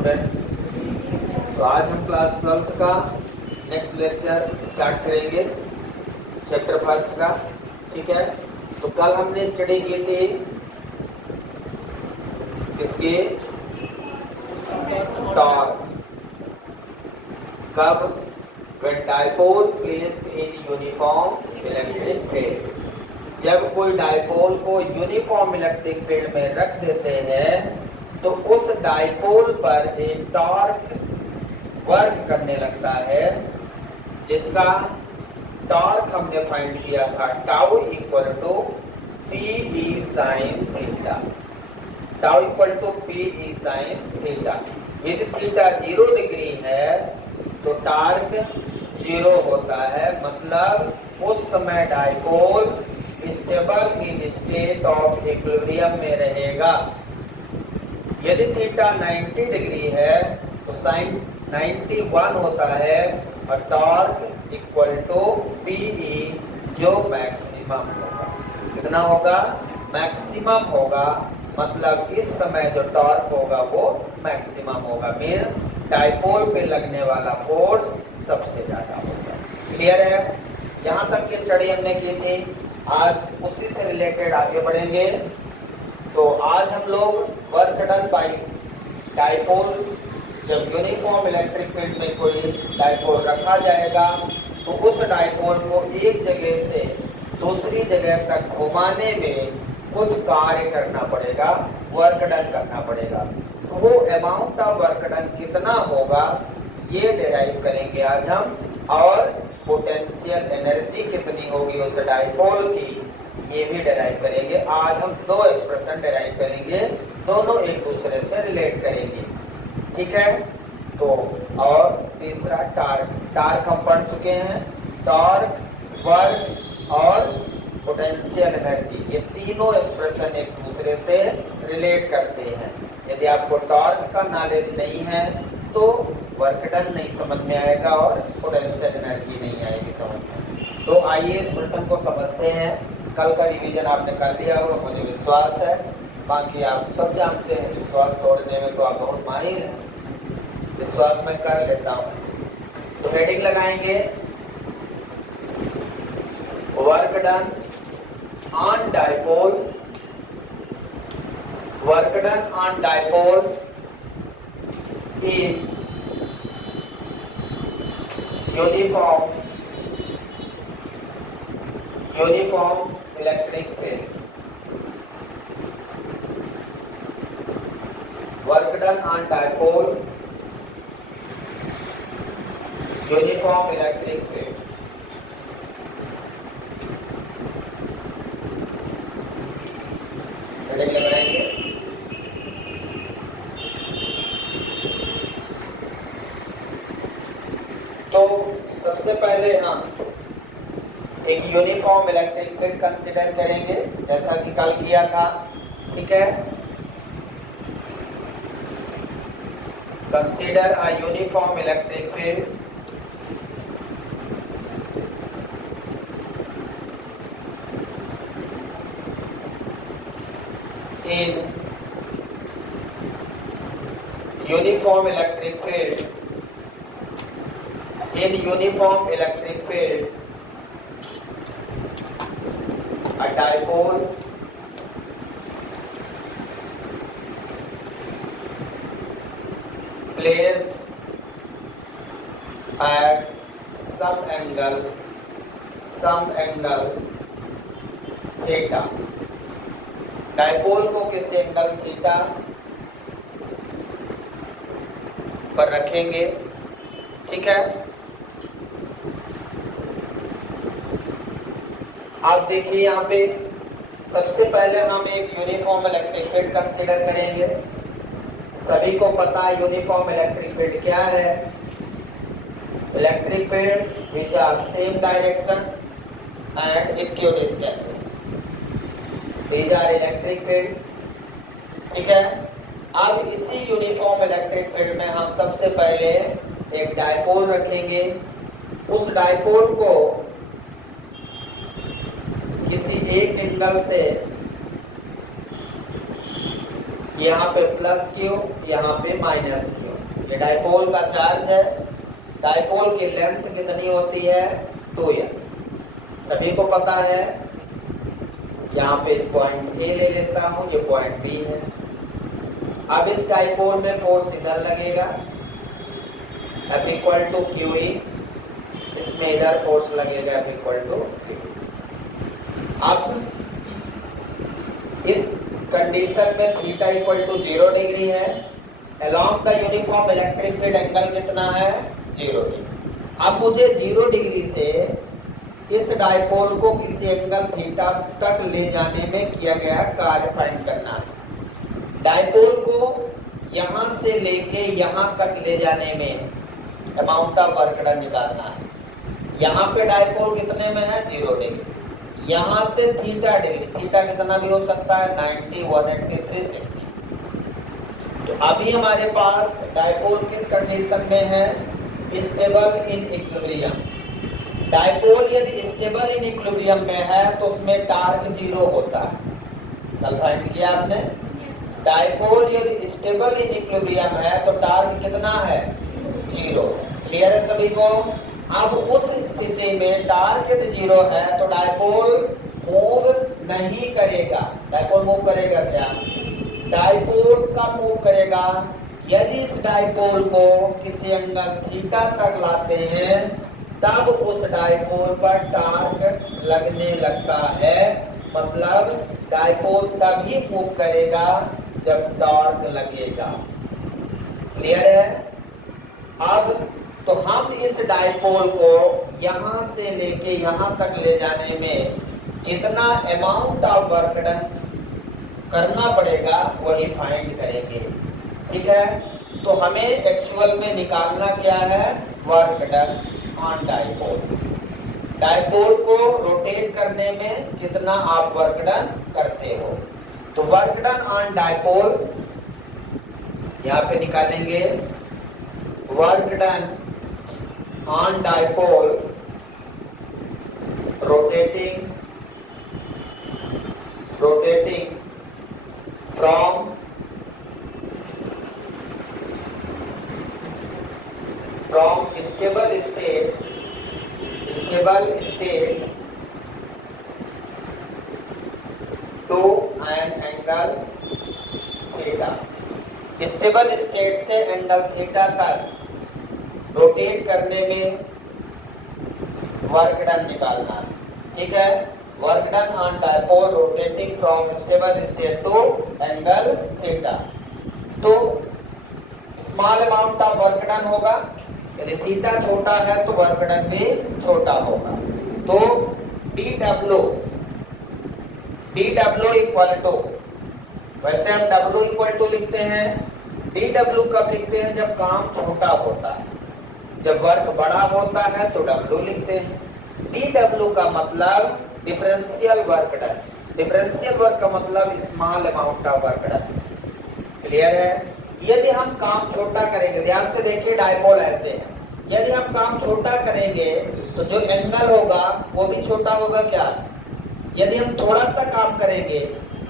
Student. तो आज हम क्लास 12th का नेक्स्ट लेक्चर स्टार्ट करेंगे, चैप्टर फर्स्ट का। ठीक है, तो कल हमने स्टडी की थी किसकी? टॉर्क। कब? when dipole placed in uniform electric field। जब कोई डाइपोल को यूनिफॉर्म इलेक्ट्रिक फील्ड में रख देते हैं तो उस डाइपोल पर एक टॉर्क वर्क करने लगता है, जिसका टॉर्क हमने फाइंड किया था tau equal to p sine theta. Tau equal to p sine theta. यदि थीटा 0 डिग्री है तो टॉर्क 0 होता है, मतलब उस समय dipole stable in state of equilibrium में रहेगा। यदि थीटा 90 डिग्री है तो साइन 91 होता है और टॉर्क इक्वल टू पीई, जो मैक्सिमम होगा। कितना होगा? मैक्सिमम होगा, मतलब इस समय जो टॉर्क होगा वो मैक्सिमम होगा। मीन्स डाइपोल पे लगने वाला फोर्स सबसे ज्यादा होगा। क्लियर है? यहाँ तक की स्टडी हमने की थी। आज उसी से रिलेटेड आगे बढ़ेंगे। तो आज हम लोग वर्क डन बाय डाइपोल, जब यूनिफॉर्म इलेक्ट्रिक फील्ड में कोई डाइपोल रखा जाएगा तो उस डाइपोल को एक जगह से दूसरी जगह तक घुमाने में कुछ कार्य करना पड़ेगा, वर्क डन करना पड़ेगा। तो वो अमाउंट ऑफ वर्क डन कितना होगा ये डिराइव करेंगे आज हम, और पोटेंशियल एनर्जी कितनी होगी उस डाइपोल की ये भी डिराइव करेंगे। आज हम दो एक्सप्रेशन डिराइव करेंगे, दोनों एक दूसरे से रिलेट करेंगे। ठीक है, तो और तीसरा टॉर्क। टॉर्क हम पढ़ चुके हैं। टॉर्क, वर्क और पोटेंशियल एनर्जी, ये तीनों एक्सप्रेशन एक दूसरे से रिलेट करते हैं। यदि आपको टॉर्क का नॉलेज नहीं है तो वर्क डन नहीं समझ में आएगा और पोटेंशियल एनर्जी नहीं आएगी समझ में। तो आइए इस प्रश्न को समझते हैं। कल का रिवीजन आपने कर लिया होगा, मुझे विश्वास है। बाकी आप सब जानते हैं, विश्वास तोड़ने में तो आप बहुत माहिर हैं। विश्वास मैं कर लेता हूँ। तो हेडिंग लगाएंगे work done on dipole. Work done on dipole in uniform electric field। Work done on dipole, uniform electric field। Heading लगाएंगे तो सबसे पहले हम एक यूनिफॉर्म इलेक्ट्रिक फील्ड कंसीडर करेंगे, जैसा कि कल किया था। ठीक है, consider a uniform electric field in uniform electric field in uniform electric field, a dipole placed at some angle theta। Dipole को किस एंगल थीटा पर रखेंगे। ठीक है, आप देखिए यहाँ पे सबसे पहले हम एक यूनिफॉर्म इलेक्ट्रिक फील्ड कंसीडर करेंगे। सभी को पता है यूनिफॉर्म इलेक्ट्रिक फील्ड क्या है। Electric field which are same direction and equidistance, these are electric field. ठीक है, अब इसी यूनिफॉर्म इलेक्ट्रिक फील्ड में हम सबसे पहले एक डाइपोल रखेंगे। उस डाइपोल को किसी एक एंगल से यहाँ पे प्लस क्यू, यहाँ पे माइनस क्यू। ये डाइपोल का चार्ज है। डाइपोल की लेंथ कितनी होती है? 2n। सभी को पता है। यहाँ पे इस पॉइंट ए ले लेता हूँ, ये पॉइंट बी है। अब इस डाइपोल में फोर्स इधर लगेगा F equal to q E, इसमें इधर फोर्स लगेगा F इक्वल टू क्यू। अब इस कंडीशन में थीटा इक्वल टू 0 डिग्री है। Along the uniform electric field angle कितना है? 0 डिग्री। अब मुझे 0 डिग्री से इस डाइपोल को किसी एंगल थीटा तक ले जाने में किया गया कार्य फाइंड करना है। डाइपोल को यहाँ से लेके यहाँ तक ले जाने में अमाउंट ऑफ वर्क डन निकालना है। यहाँ पे डाइपोल कितने में है? 0 डिग्री। यहाँ से थीटा डिग्री, थीटा कितना भी हो सकता है, 90, 180, 360। तो अभी हमारे पास डाइपोल किस कंडीशन में है? Stable in equilibrium. डाइपोल यदि स्टेबल इन इक्विलिब्रियम में है तो उसमें टार्क 0 होता है। कल फाइंड किया आपने। डाइपोल यदि स्टेबल इन इक्विलिब्रियम है तो टार्क कितना है? 0। क्लियर है सभी को? अब उस स्थिति में टार्क यदि 0 है तो डाइपोल मूव नहीं करेगा। डाइपोल मूव करेगा क्या? डाइपोल कब मूव करेगा? यदि इस डाइपोल को किसी एंगल थीटा तक लाते हैं तब उस डाइपोल पर टार्क लगने लगता है। मतलब डाइपोल तभी मूव करेगा जब टॉर्क लगेगा। क्लियर है? अब तो हम इस डाइपोल को यहाँ से लेके यहाँ तक ले जाने में जितना अमाउंट ऑफ वर्क डन करना पड़ेगा वही फाइंड करेंगे। ठीक है? तो हमें एक्चुअल में निकालना क्या है? Work done on dipole. Dipole को रोटेट करने में कितना आप वर्क डन करते हो। तो वर्क डन ऑन डाइपोल यहाँ पे निकालेंगे। Work done on dipole rotating from stable state to an angle theta। Stable state से एंगल थीटा तक रोटेट करने में वर्क डन निकालना है। ठीक है? Work done on dipole rotating from stable state to angle theta. तो small amount of work done होगा। यदि थीटा छोटा है तो वर्क डन भी छोटा होगा। तो dw इक्वल टू, वैसे हम w इक्वल टू लिखते हैं। dw कब लिखते हैं? जब काम छोटा होता है। जब वर्क बड़ा होता है तो w लिखते हैं। dw का मतलब differential work done. Differential work का मतलब small amount of work done. Clear है? यदि हम काम छोटा करेंगे, ध्यान से देखिए, डाइपोल ऐसे है। यदि हम काम छोटा करेंगे तो जो एंगल होगा वो भी छोटा होगा। क्या? यदि हम थोड़ा सा काम करेंगे,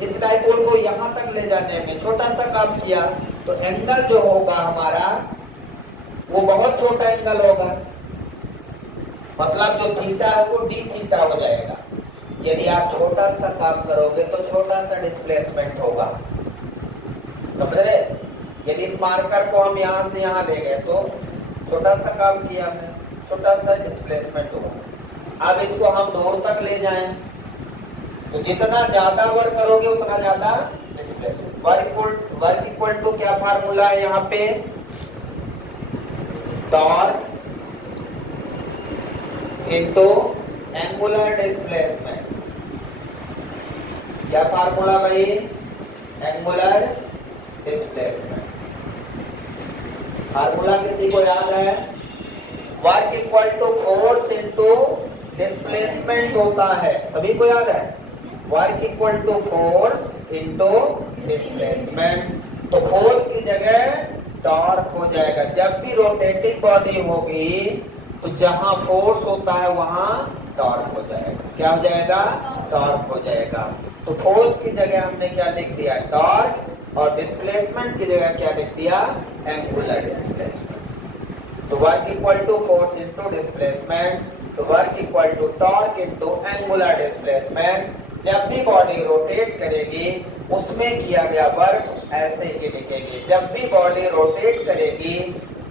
इस डाइपोल को यहाँ तक ले जाने में छोटा सा काम किया तो एंगल जो होगा हमारा वो बहुत छोटा एंगल होगा। मतलब जो थीटा है वो डी थीटा हो जाएगा। यदि आप छोटा सा काम करोगे तो छोटा सा डिस्प्लेसमेंट होगा। समझ रहे? यदि इस मार्कर को हम यहाँ से यहाँ ले गए तो छोटा सा काम किया हमने, छोटा सा डिस्प्लेसमेंट होगा। अब इसको हम दूर तक ले जाएं तो जितना ज्यादा वर्क करोगे उतना ज्यादा डिस्प्लेसमेंट। वर्क इक्वल टू क्या फार्मूला है यहाँ पे? Torque into angular displacement. क्या फार्मूला भाई? Angular displacement. फार्मूला किसी को याद है? Work equal to force into displacement होता है। सभी को याद है? Work equal to force into displacement. तो फोर्स की जगह टॉर्क हो जाएगा। जब भी रोटेटिंग बॉडी होगी तो जहां फोर्स होता है वहां टॉर्क हो जाएगा। क्या हो जाएगा? टॉर्क हो जाएगा। तो फोर्स की जगह हमने क्या लिख दिया? टॉर्क। और डिस्प्लेसमेंट की जगह क्या लिख दिया, एंगुलर डिस्प्लेसमेंट। तो work equal to force into displacement, तो work equal to torque into angular displacement. जब भी बॉडी रोटेट करेगी उसमें किया गया वर्क ऐसे ही लिखेंगे, जब भी बॉडी रोटेट करेगी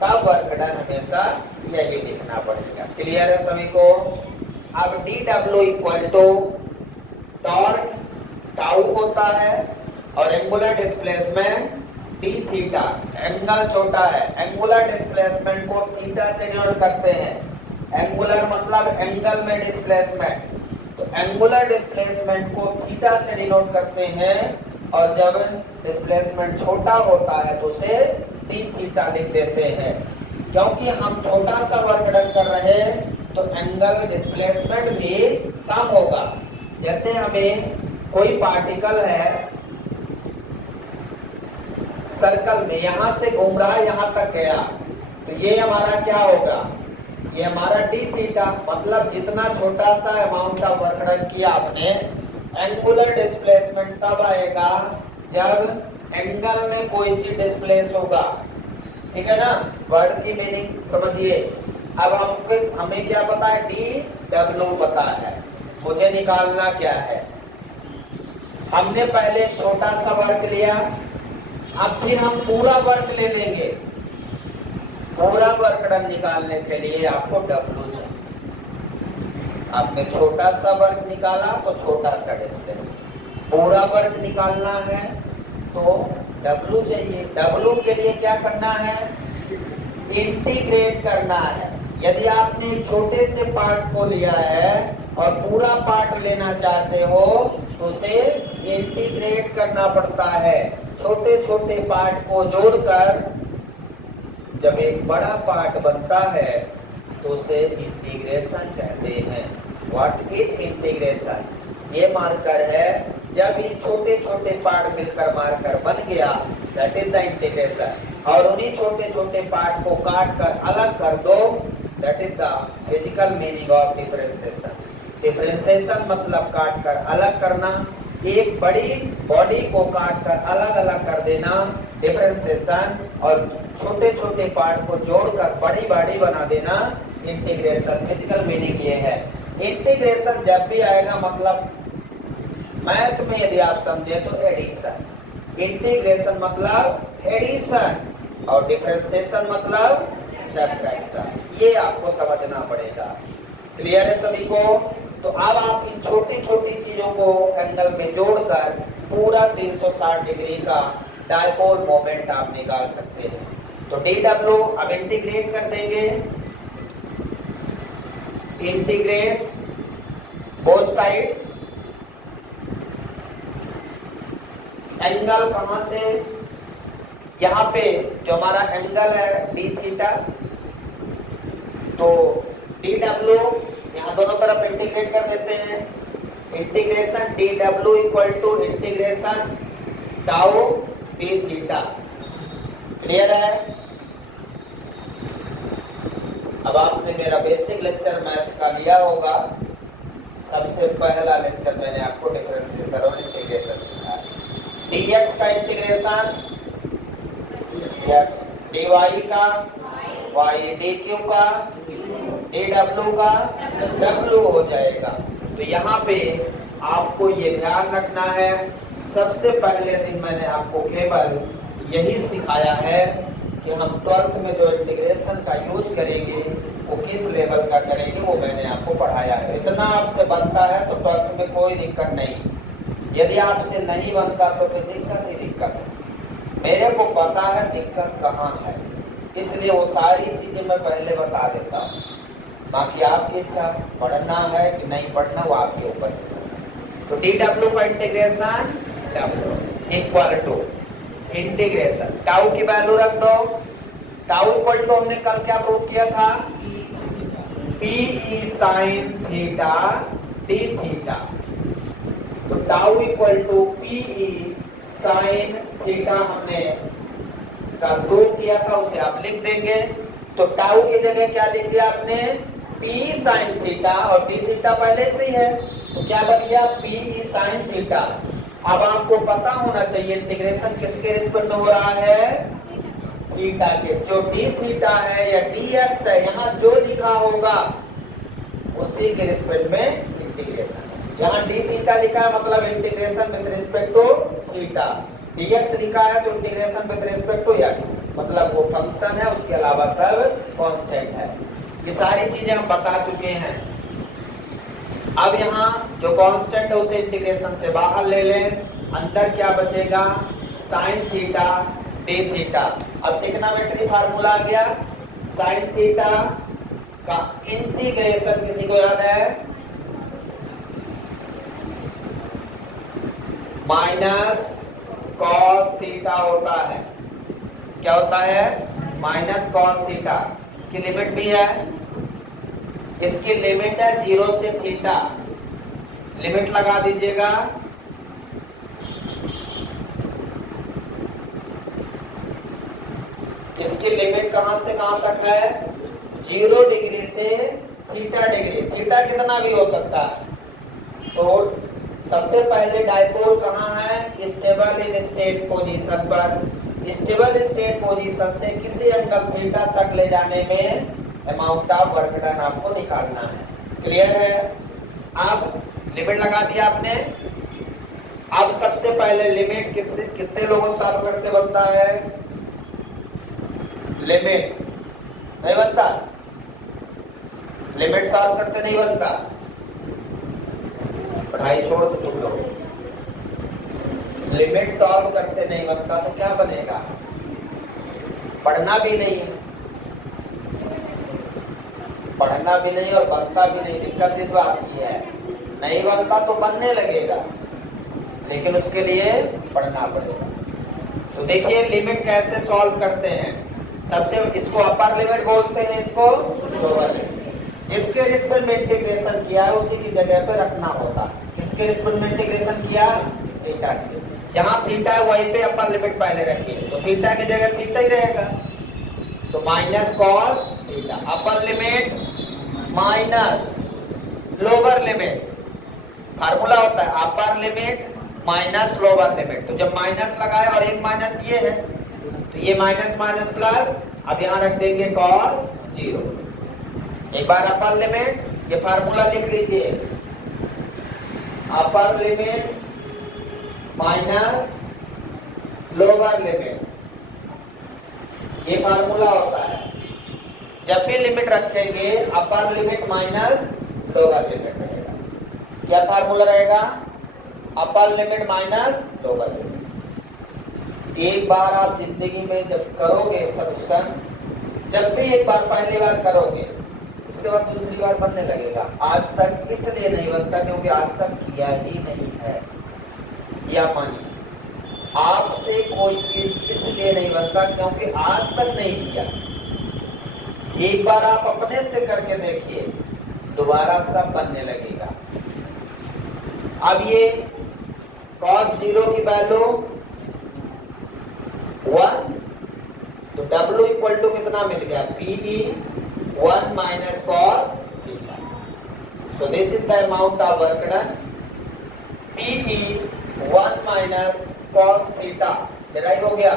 तब वर्क डन हमेशा यही लिखना पड़ेगा। क्लियर है सभी को? अब d W equal to torque tau होता है और angular displacement d theta, angle छोटा है, एंगुलर डिस्प्लेसमेंट को थीटा से डिनोट करते हैं। एंगुलर मतलब एंगल में डिस्प्लेसमेंट, तो एंगुलर डिस्प्लेसमेंट को थीटा से डिनोट करते हैं और जब डिस्प्लेसमेंट छोटा होता है तो उसे डी थीटा लिख देते हैं। क्योंकि हम छोटा सा वर्क डन कर रहे हैं तो एंगल डिस्प्लेसमेंट भी कम होगा। जैसे हमें कोई पार्टिकल है सर्कल में, यहां से घूम रहा है यहां तक गया, तो ये हमारा क्या होगा, ये हमारा डी थीटा, मतलब जितना छोटा सा अमाउंट ऑफ वर्क डन किया आपने। एंगुलर डिस्प्लेसमेंट तब आएगा जब एंगल में कोई चीज डिस्प्लेस होगा, ठीक है ना। वर्ड की मीनिंग समझिए। अब हमें क्या पता है, डी डब्ल्यू पता है, मुझे निकालना क्या है। हमने पहले छोटा सा वर्क लिया, अब फिर हम पूरा वर्क ले लेंगे। पूरा वर्क डन निकालने के लिए आपको डब्ल्यू चाहिए। आपने छोटा सा वर्क निकाला तो छोटा सा डिस्प्लेस, पूरा वर्क निकालना है तो डब्ल्यू चाहिए। डब्ल्यू के लिए क्या करना है, इंटीग्रेट करना है। यदि आपने एक छोटे से पार्ट को लिया है और पूरा पार्ट लेना चाहते हो तो उसे इंटीग्रेट करना पड़ता है। छोटे छोटे पार्ट को जोड़कर जब एक बड़ा पार्ट बनता है तो उसे इंटीग्रेशन कहते हैं। What is integration? ये मार्कर है, जब ये छोटे छोटे पार्ट मिलकर मार्कर बन गया, दैट इज द इंटीग्रेशन। और उन्हीं छोटे छोटे पार्ट को काट कर अलग कर दो, that is the physical meaning of differentiation. Differentiation मतलब काट कर अलग करना, एक बड़ी बॉडी को काट कर अलग अलग कर देना डिफरेंशिएशन, और छोटे छोटे पार्ट को जोड़कर बड़ी बॉडी बना देना इंटीग्रेशन। फिजिकल मीनिंग ये है। इंटीग्रेशन जब भी आएगा मतलब मैथ में यदि आप समझे तो एडिशन। इंटीग्रेशन मतलब एडिशन और डिफरेंशिएशन मतलब सब्ट्रैक्शन। ये आपको समझना पड़ेगा। क्लियर है सभी को? तो अब आप इन छोटी छोटी चीजों को एंगल में जोड़कर पूरा 360 डिग्री का डायपोल मोमेंट आप निकाल सकते हैं। तो डी डब्ल्यू अब इंटीग्रेट कर देंगे, इंटीग्रेट बोथ साइड। एंगल कहां से, यहां पे जो हमारा एंगल है डी थीटा, तो डी डब्ल्यू यहां दोनों तरफ इंटीग्रेट कर देते हैं। Integration D W equal to integration tau D theta. Clear है? अब आपने मेरा बेसिक लेक्चर मैथ का लिया होगा। सबसे पहला लेक्चर मैंने आपको डिफरेंशिएशन और इंटीग्रेशन सिखाया। dx का इंटीग्रेशन x, dy का y, dq का dw का w हो जाएगा। तो यहाँ पे आपको ये ध्यान रखना है, सबसे पहले दिन मैंने आपको केवल यही सिखाया है कि हम 12th में जो इंटीग्रेशन का यूज करेंगे वो किस लेवल का करेंगे, वो मैंने आपको पढ़ाया है। इतना आपसे बनता है तो 12th में कोई दिक्कत नहीं। यदि आपसे नहीं बनता तो फिर दिक्कत ही दिक्कत है। मेरे को पता है दिक्कत कहाँ है, इसलिए वो सारी चीजें मैं पहले बता देता हूँ। बाकी आपकी इच्छा, पढ़ना है कि नहीं पढ़ना वो आपके ऊपर। तो डी डब्ल्यू का integration W equal to integration tau की वैल्यू रख दो। टाउ इक्वल टू हमने कल क्या प्रूव किया था, P E sine theta d theta. तो tau equal to P E sine theta हमने कल प्रूव किया था, उसे आप लिख देंगे। तो टाउ की जगह क्या लिख दिया आपने, पी साइन थीटा, और डी थीटा पहले से ही है तो क्या बन गया पी ई साइन थीटा। अब आपको पता होना चाहिए इंटीग्रेशन किसके रिस्पेक्ट में हो रहा है, थीटा के। जो डी थीटा है या डी एक्स है, यहाँ जो लिखा होगा उसी के रिस्पेक्ट में इंटीग्रेशन। यहाँ डी थीटा लिखा है मतलब integration with respect to theta, d x लिखा है तो integration with respect to x, मतलब वो फंक्शन है, उसके अलावा सब कांस्टेंट है। ये सारी चीजें हम बता चुके हैं। अब यहाँ जो कांस्टेंट है उसे इंटीग्रेशन से बाहर ले लें, अंदर क्या बचेगा, साइन थीटा डी थीटा। अब ट्रिग्नोमेट्री फार्मूला आ गया, साइन थीटा का इंटीग्रेशन किसी को याद है, माइनस कॉस थीटा होता है। क्या होता है, माइनस कॉस थीटा। इसकी लिमिट भी है, इसकी लिमिट है 0 से थीटा। लिमिट लगा दीजिएगा, इसकी लिमिट कहां से कहां तक है, 0 डिग्री से थीटा डिग्री। थीटा कितना भी हो सकता है। तो सबसे पहले डायपोल कहां है, स्टेबल इन स्टेट पोजीशन पर। स्टेबल स्टेट पोजीशन से किसी एंगल थीटा तक ले जाने में अमाउंट ऑफ वर्क डन आपको निकालना है। क्लियर है। अब लिमिट लगा दिया आपने। अब सबसे पहले लिमिट कितने लोगों सॉल्व करते बनता है, लिमिट नहीं बनता, लिमिट सॉल्व करते नहीं बनता। पढ़ाई छोड़ दो तुम लोग, लिमिट सॉल्व करते नहीं बनता तो क्या बनेगा, पढ़ना भी नहीं है, पढ़ना भी नहीं और बनता भी नहीं। दिक्कत इस बात की है, नहीं बनता तो बनने लगेगा, लेकिन उसके लिए पढ़ना पड़ेगा। तो देखिए लिमिट कैसे सॉल्व करते हैं। सबसे इसको अपर लिमिट बोलते हैं, इसको लोअर लिमिट। जिसके रिस्पेक्ट में इंटीग्रेशन किया है उसी की जगह पे रखना होगा। किसके रिस्पेक्ट में इंटीग्रेशन किया, थीटा के। जहां थीटा है वहीं पे अपर लिमिट पहले रखिए, तो थीटा की जगह थीटा ही रहेगा। तो minus cos theta, upper limit minus lower limit. Formula होता है upper limit minus lower limit. तो जब माइनस लगाए और एक माइनस ये है तो ये माइनस माइनस प्लस, अब यहां रख देंगे कॉस 0। एक बार अपर लिमिट, ये फार्मूला लिख लीजिए, upper limit minus lower limit, ये फार्मूला होता है। जब भी लिमिट रखेंगे upper limit minus lower limit रहेगा। क्या फार्मूला रहेगा, upper limit minus lower limit. एक बार आप जिंदगी में जब करोगे सॉल्यूशन, जब भी एक बार पहली बार करोगे उसके बाद दूसरी बार बनने लगेगा। आज तक इसलिए नहीं बनता क्योंकि आज तक किया ही नहीं है। या मानिए आपसे कोई चीज इसलिए नहीं बनता क्योंकि आज तक नहीं किया। एक बार आप अपने से करके देखिए, दोबारा सब बनने लगेगा। अब ये cos 0 की वैल्यू 1, तो W इक्वल टू कितना मिल गया, PE 1 minus cos theta. So this is the amount of work done. PE 1 minus cos theta derive हो गया।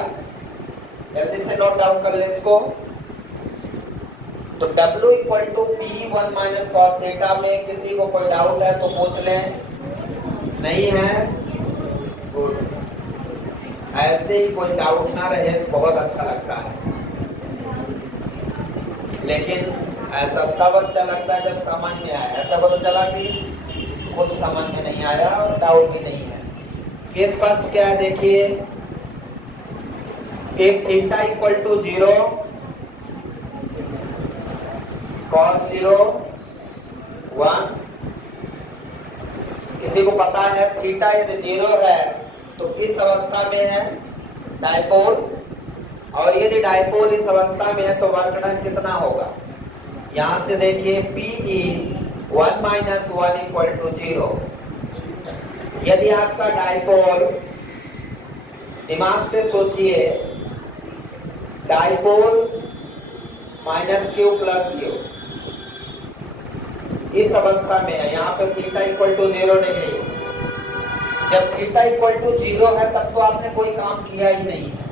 जल्दी से नोट डाउन कर ले इसको। तो W equal to PE 1 minus cos theta में किसी को कोई डाउट है तो पूछ लें, नहीं है, गुड। ऐसे ही कोई डाउट ना रहे तो बहुत अच्छा लगता है, लेकिन ऐसा तब अच्छा लगता है जब समझ में आया। ऐसा पता चला कि कुछ समझ में नहीं आया और डाउट भी नहीं है। केस फर्स्ट क्या है देखिए, एक थीटा इक्वल टू 0, cos 0 1। किसी को पता है थीटा यदि 0 है तो इस अवस्था में है डायपोल, और यदि डायपोल इस अवस्था में है तो वर्क डन कितना होगा। यहां से देखिए PE 1 minus 1 इक्वल टू 0। यदि आपका डायपोल, दिमाग से सोचिए, dipole minus Q plus Q इस अवस्था में है, यहाँ पे थीटा इक्वल टू 0 डिग्री। जब थीटा इक्वल टू 0 है तब तो आपने कोई काम किया ही नहीं है।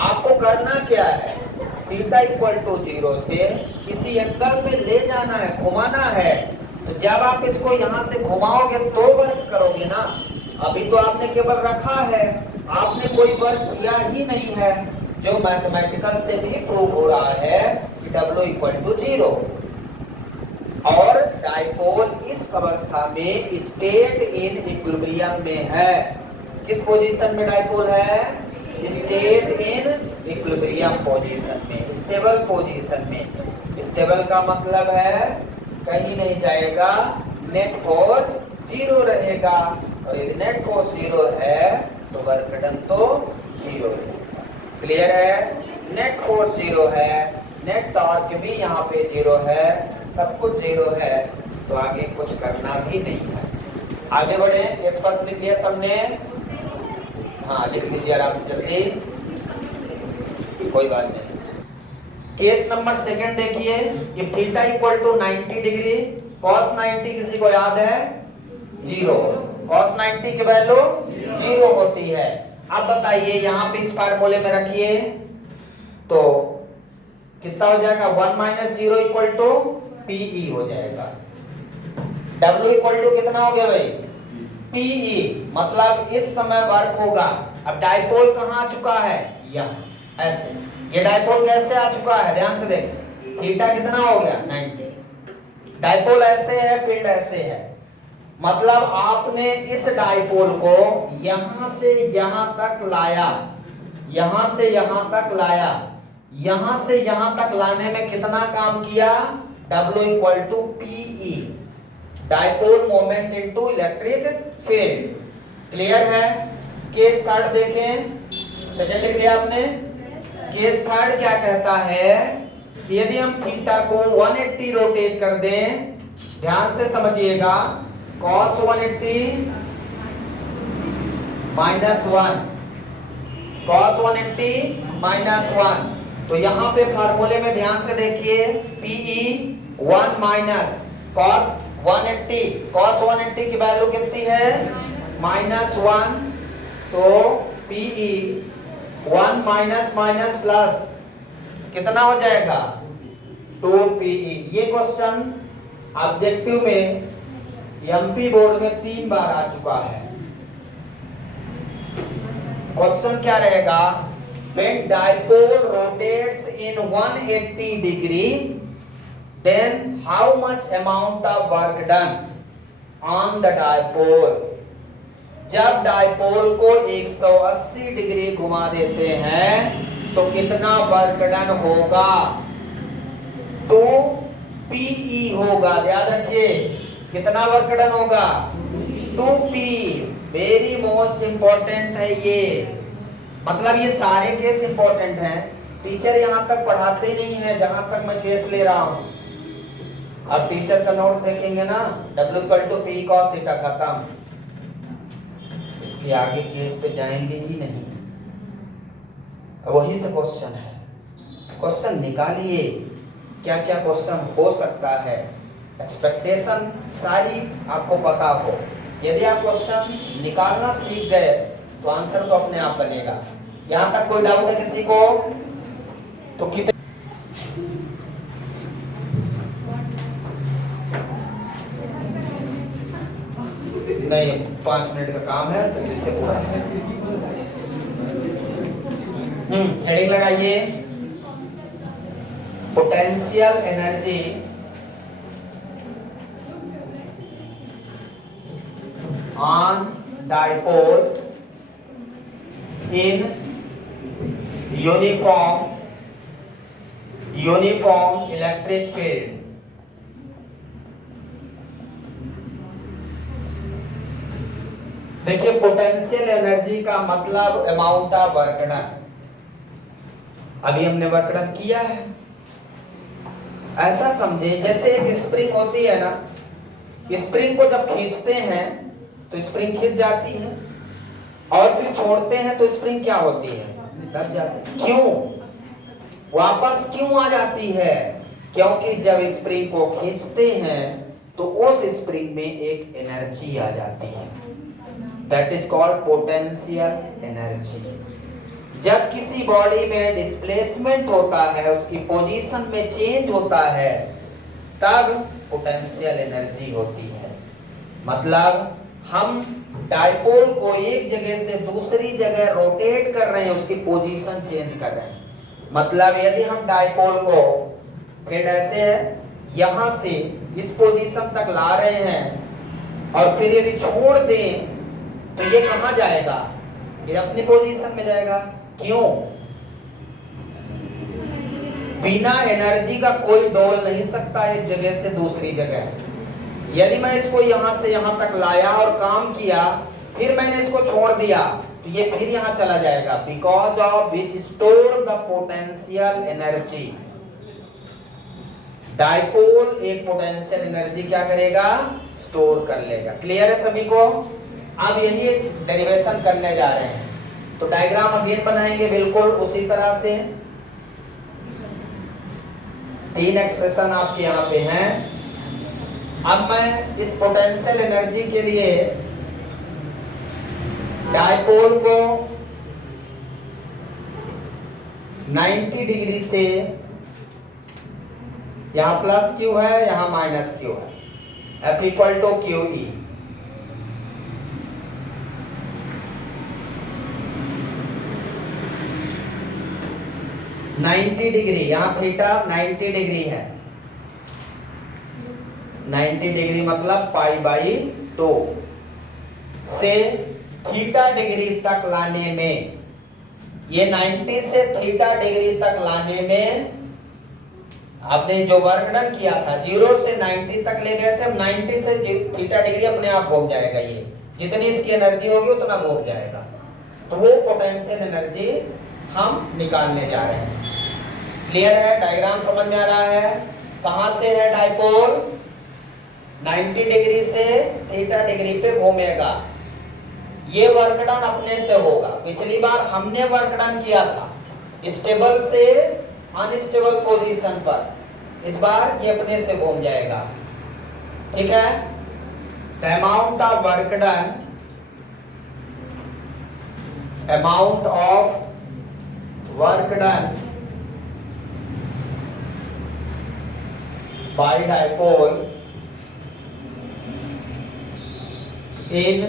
आपको करना क्या है, थीटा इक्वल टू 0 से किसी एंगल पे ले जाना है, घुमाना है। तो जब आप इसको यहां से घुमाओगे तो वर्क करोगे ना। अभी तो आपने केवल रखा है, आपने कोई वर्क किया ही नहीं है, जो मैथमेटिकल से भी प्रूव हो रहा है कि W इक्वल टू 0। और डायपोल इस अवस्था में स्टेट इन इक्विलिब्रियम में है। किस पोजीशन में डायपोल है? स्टेट इन इक्विलिब्रियम पोजीशन में, स्टेबल पोजीशन में। स्टेबल का मतलब है कहीं नहीं जाएगा, नेट फोर्स 0 रहेगा। और यदि नेट फोर्स 0 है तो वर्क डन तो 0 है। क्लियर है? नेट फोर्स 0 है, नेट टॉर्क भी यहाँ पे 0 है, सब कुछ 0 है, तो आगे कुछ करना भी नहीं है। आगे बढ़े। स्पष्ट लिख लिया सबने? हाँ लिख लीजिए आराम से जल्दी, कोई बात नहीं। केस नंबर सेकंड देखिए, if theta equal to 90 degree, cos 90 किसी को याद है? 0। cos 90 की वैल्यू 0 होती है। अब बताइए यहाँ पे इस फार्मूले में रखिए तो कितना हो जाएगा? 1 माइनस 0 इक्वल टू PE हो जाएगा। W इक्वल टू कितना हो गया भाई? PE, मतलब इस समय वर्क होगा। अब डायपोल कहाँ आ चुका है? यहाँ ऐसे। ये डायपोल कैसे आ चुका है? ध्यान से देख, थीटा कितना हो गया? 90। डायपोल ऐसे है, फील्ड ऐसे है, मतलब आपने इस डायपोल को यहां से यहां तक लाया, यहां से यहां तक लाया, यहां से यहां तक लाने में कितना काम किया? W equal to PE, dipole moment into electric field. Clear है? केस थर्ड देखें, सेकंड लिख लिया आपने। केस थर्ड क्या कहता है? यदि हम थीटा को 180 रोटेट कर दें, ध्यान से समझिएगा, cos 180 माइनस 1, cos 180 माइनस 1, तो यहां पे फार्मूले में ध्यान से देखिए, PE 1 माइनस cos 180, cos 180 की वैल्यू कितनी है? माइनस 1, तो PE 1 माइनस माइनस प्लस कितना हो जाएगा? 2PE। ये क्वेश्चन ऑब्जेक्टिव में MP बोर्ड में 3 बार आ चुका है। क्वेश्चन क्या रहेगा? When dipole rotates in 180 degree, then how much amount of work done on the dipole? जब डायपोल को 180 डिग्री घुमा देते हैं तो कितना वर्क डन होगा? 2PE होगा। याद रखिए, कितना वर्क डन होगा? 2P। वेरी मोस्ट इंपॉर्टेंट है ये, मतलब ये सारे केस इंपॉर्टेंट हैं। टीचर यहां तक पढ़ाते नहीं है जहां तक मैं केस ले रहा हूं। अब टीचर का नोट्स देखेंगे ना, W equal to P cos theta, खत्म। इसके आगे केस पे जाएंगे ही नहीं। वही से क्वेश्चन है, क्वेश्चन निकालिए, क्या क्या क्वेश्चन हो सकता है, एक्सपेक्टेशन सारी आपको पता हो। यदि आप क्वेश्चन निकालना सीख गए तो आंसर तो अपने आप बनेगा। यहां तक कोई डाउट है किसी को? तो कितने नहीं, 5 मिनट का काम है तो इसे पूरा है। हेडिंग लगाइए, potential energy on dipole in uniform electric field. देखिए, पोटेंशियल एनर्जी का मतलब अमाउंट ऑफ वर्क डन। अभी हमने वर्क डन किया है। ऐसा समझे जैसे एक स्प्रिंग होती है ना, स्प्रिंग को जब खींचते हैं तो स्प्रिंग खिंच जाती है और फिर छोड़ते हैं तो स्प्रिंग क्या होती है? सट जाती है। क्यों? वापस क्यों आ जाती है? क्योंकि जब स्प्रिंग को खींचते हैं तो उस स्प्रिंग में एक एनर्जी आ जाती है। That is called potential energy. जब किसी बॉडी में डिस्प्लेसमेंट होता है, उसकी पोजीशन में चेंज होता है, तब पोटेंशियल एनर्जी होती है। मतलब हम डाइपोल को एक जगह से दूसरी जगह रोटेट कर रहे हैं, उसकी पोजीशन चेंज कर रहे हैं। मतलब यदि हम डाइपोल को फिर ऐसे यहां से इस पोजीशन तक ला रहे हैं और फिर यदि छोड़ दें तो ये कहां जाएगा? ये अपनी पोजीशन में जाएगा। क्यों? बिना एनर्जी का कोई डोल नहीं सकता एक जगह से दूसरी जगह। यदि मैं इसको यहां से यहां तक लाया और काम किया, फिर मैंने इसको छोड़ दिया, तो ये फिर यहां चला जाएगा, because of which store the potential energy. Dipole एक पोटेंशियल एनर्जी क्या करेगा? स्टोर कर लेगा। क्लियर है सभी को? अब यही डेरिवेशन करने जा रहे हैं, तो डायग्राम अगेन बनाएंगे बिल्कुल उसी तरह से। 3 एक्सप्रेशन आपके यहां पे हैं। अब मैं इस पोटेंशियल एनर्जी के लिए डाइपोल को 90 डिग्री से, यहां प्लस क्यू है, यहां माइनस क्यू है, F equal to q E. Ninety degree, यहां थीटा 90 डिग्री है। 90 डिग्री मतलब पाई बाई 2 से थीटा डिग्री तक लाने में, ये 90 से थीटा डिग्री तक लाने में आपने जो वर्क डन किया था, 0 से 90 तक ले गए थे, अब 90 से थीटा डिग्री अपने आप घूम जाएगा। ये जितनी इसकी एनर्जी होगी उतना घूम जाएगा। तो वो पोटेंशियल एनर्जी हम निकालने जा रहे हैं। क्लियर है? डायग्राम समझ में आ रहा है? कहां से है डाइपोल? 90 डिग्री से थीटा डिग्री पे घूमेगा। ये वर्क डन अपने से होगा। पिछली बार हमने वर्क डन किया था स्टेबल से अनस्टेबल पोजीशन पर, इस बार ये अपने से घूम जाएगा। ठीक है? The amount of work done, amount of work done by dipole in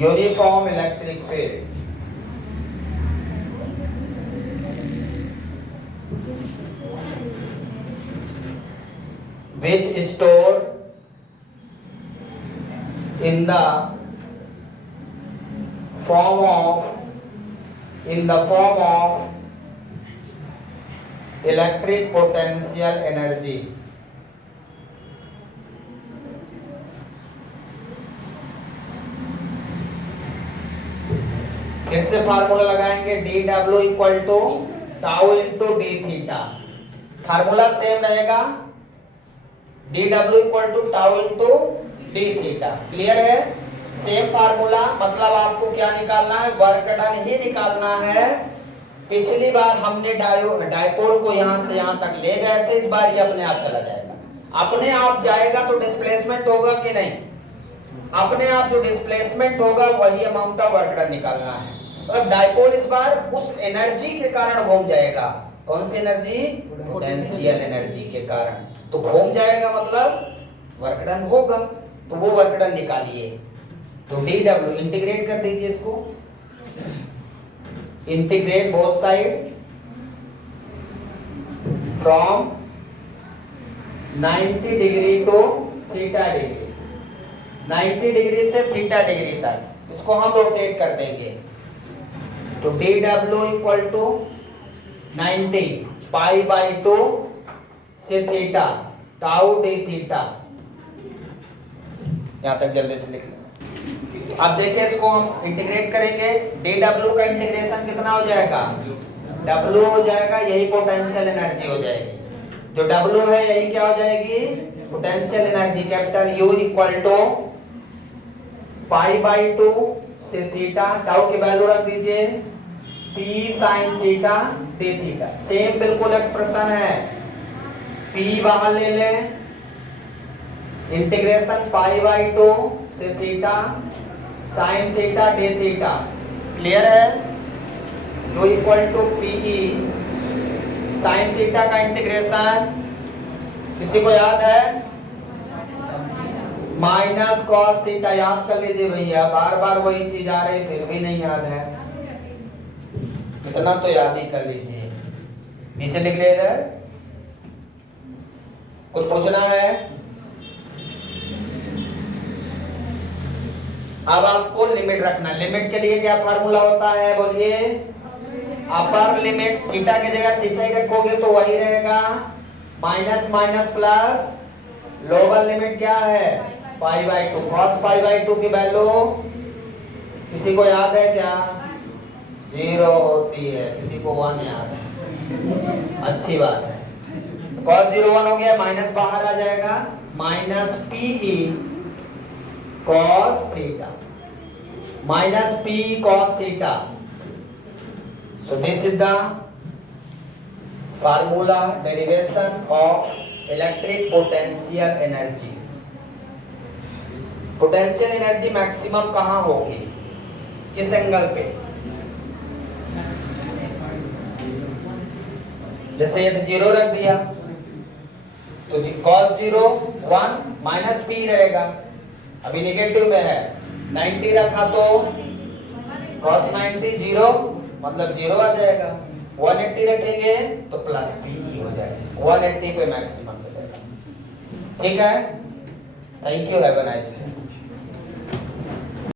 uniform electric field which is stored in the form of electric potential energy. फिर से फार्मूला लगाएंगे, d W equal to tau into d theta. Formula same रहेगा, d W equal to tau into d theta. Clear है? Same formula, मतलब आपको क्या निकालना है? वर्क डन ही निकालना है। पिछली बार हमने डाइपोल को यहां से यहां तक ले गए थे, इस बार ये अपने आप चला जाएगा। अपने आप जाएगा तो डिस्प्लेसमेंट होगा कि नहीं? अपने आप जो डिस्प्लेसमेंट होगा वही अमाउंट ऑफ वर्क डन निकालना है। मतलब डाइपोल इस बार उस एनर्जी के कारण घूम जाएगा। कौन सी एनर्जी? पोटेंशियल एनर्जी के कारण। तो घूम जाएगा मतलब वर्क डन होगा, तो वो वर्क डन निकालिए। तो डी डब्ल्यू इंटीग्रेट कर दीजिए इसको, integrate both side from 90 degree to theta degree, 90 degree से थीटा डिग्री तक इसको हम रोटेट कर देंगे। तो D W equal to 90 pi by 2 से थीटा टाउ डी थीटा। यहां तक जल्दी से लिख लें। अब देखिए इसको हम इंटीग्रेट करेंगे। डी डब्ल्यू का इंटीग्रेशन कितना हो जाएगा? डब्ल्यू हो जाएगा, यही पोटेंशियल एनर्जी हो जाएगी। जो डब्ल्यू है यही क्या हो जाएगी? Potential energy. Capital U equal to pi by 2 से थीटा, टाउ की वैल्यू रख दीजिए p sine theta d theta. Same बिल्कुल एक्सप्रेशन है, पी बाहर ले लें, इंटीग्रेशन पाई बाई 2 से theta sine theta d theta. Clear है? U equal to p E sine theta का इंटीग्रेशन किसी को याद है? Minus cos theta. याद कर लीजिए भैया, बार बार वही चीज आ रही फिर भी नहीं याद है, इतना तो याद ही कर लीजिए। नीचे लिख ले इधर, कुछ पूछना है? अब आपको लिमिट रखना। लिमिट के लिए क्या फार्मूला होता है बोलिए? अपर लिमिट थीटा की जगह थीटा ही रखोगे तो वही रहेगा, minus minus plus. Lower limit क्या है? पाई बाई 2। कॉस पाई बाई 2 की वैल्यू किसी को याद है क्या? 0 होती है। किसी को 1 याद है? अच्छी बात है। कॉस 0 1 हो गया, माइनस बाहर आ जाएगा, minus p E cos theta, minus p cos theta. So this is the formula derivation of electric potential energy. Potential energy maximum कहाँ होगी, किस एंगल पे? जैसे यदि 0 रख दिया तो cos 0 1 माइनस पी रहेगा, अभी नेगेटिव में है। 90 रखा तो cos 90 0 मतलब 0 आ जाएगा। 180 रखेंगे तो प्लस पी हो जाएगा। 180 पे मैक्सिमम मिलेगा। ठीक है? Thank you, have a nice day.